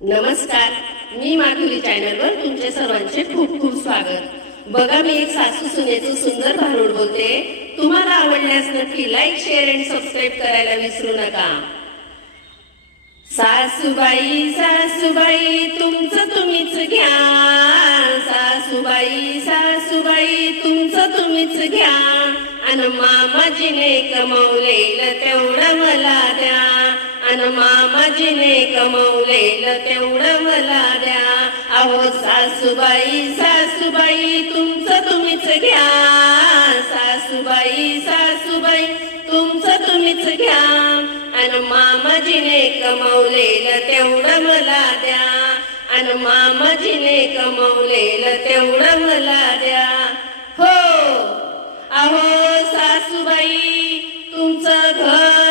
नमस्कार मी माधुरी चॅनलवर तुमचे सर्वांचे खूप खूप स्वागत. बघा मी एक सासू सुनेचं सुंदर भारूड बोलते. तुम्हाला आवडल्यास नक्की लाईक शेअर अँड सबस्क्राईब करायला विसरू नका. सासूबाई सासूबाई तुमचं तुम्हीच घ्या. सासूबाई सासूबाई तुमचं तुम्हीच घ्या. आणि मामाजीने कमवलेलं तेवढं मला द्या. अन मामाजीने कमवलेलं तेवढं मला द्या. अहो सासूबाई सासूबाई तुमचं तुम्हीच घ्या. सासूबाई सासूबाई तुमचं तुम्हीच घ्या. अन मामाजीने कमवलेलं तेवढं मला द्या. अन मामाजीने कमवलेलं तेवढं मला द्या. हो. अहो सासूबाई तुमचं घर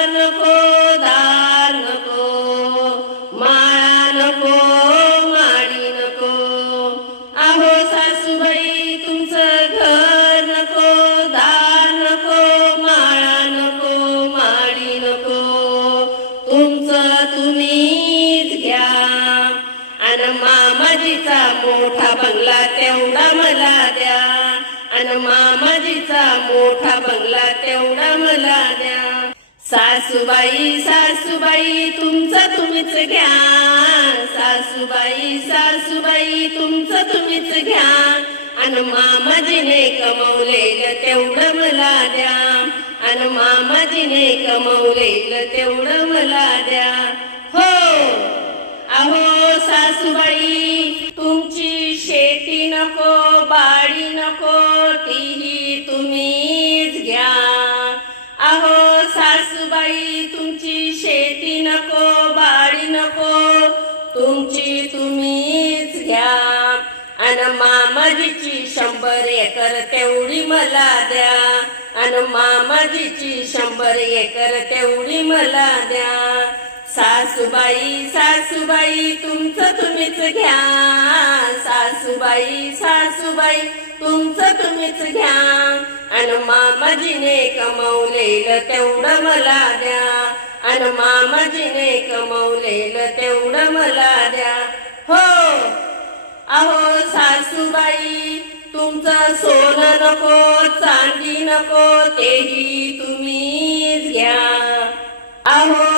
मामाजीचा मोठा बंगला तेवढा मला द्या. अन मामाजीचा मोठा बंगला तेवढा मला द्या. सासूबाई सासूबाई तुमचं तुम्हीच घ्या. सासूबाई सासूबाई तुमचं तुम्हीच घ्या. अन मामाजीने कमवलेलं तेवढं मला द्या. अन मामाजीने कमवलेलं तेवढं मला सासूबाई तुमची शेती नको बाडी नको तीही तुम्हीच घ्या. अहो सासूबाई तुमची शेती नको बाडी नको तुमची तुम्हीच घ्या. अन मामाजीची शंभर एकर तेवढी मला द्या. अन मामाजीची शंभर एकर तेवढी मला द्या. सासूबाई सासूबाई तुमचं तुम्हीच घ्या. सासूबाई सासूबाई तुमचं तुम्हीच घ्या. अन मामाजीने कमवलेलं तेवढं मला द्या. अन मामाजीने कमवलेलं तेवढं मला द्या. हो अहो सासूबाई तुमचं सोनं नको चांदी नको तेही तुम्हीच घ्या. अहो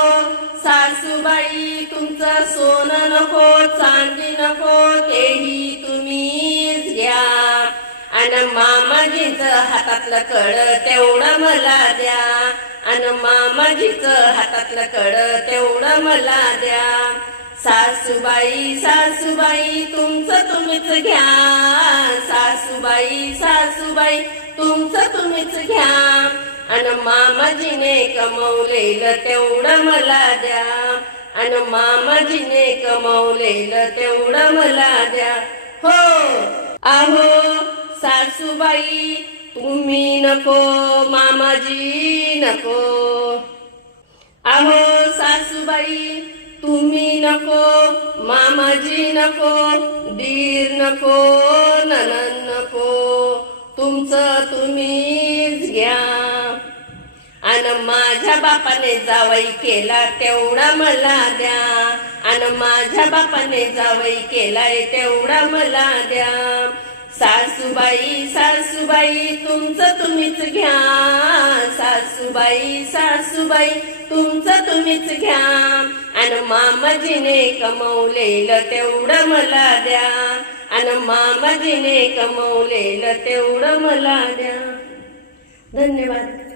मला सोनं नको चांदी नको तेही तुम्हीच घ्या. अन मामाजीचं हातातलं कड तेवढं मला द्या. अन मामाजीचं हातातलं कड तेवढं मला द्या. सासूबाई सासूबाई तुमचं तुम्हीच घ्या. सासूबाई सासूबाई तुमचं तुम्हीच घ्या. अन मामाजीने कमवलेलं तेवढं मला द्या. अन मामाजीने कमवलेलं तेवढं मला द्या. हो. आहो सासूबाई तुम्ही नको मामाजी नको. आहो सासूबाई तुम्ही नको मामाजी नको दीर नको ननन नको. तुमचं तुम्हीच घ्या. अन माझ्या बापाने जावई केला तेवढा मला द्या. अन माझ्या बापाने जावई केलाय तेवढा मला द्या. सासूबाई सासूबाई तुमचं तुम्हीच घ्या. सासूबाई सासूबाई तुमचं तुम्हीच घ्या. अन मामाजीने कमवलेलं तेवढं मला द्या. अन मामाजीने कमवलेलं तेवढं मला द्या. धन्यवाद.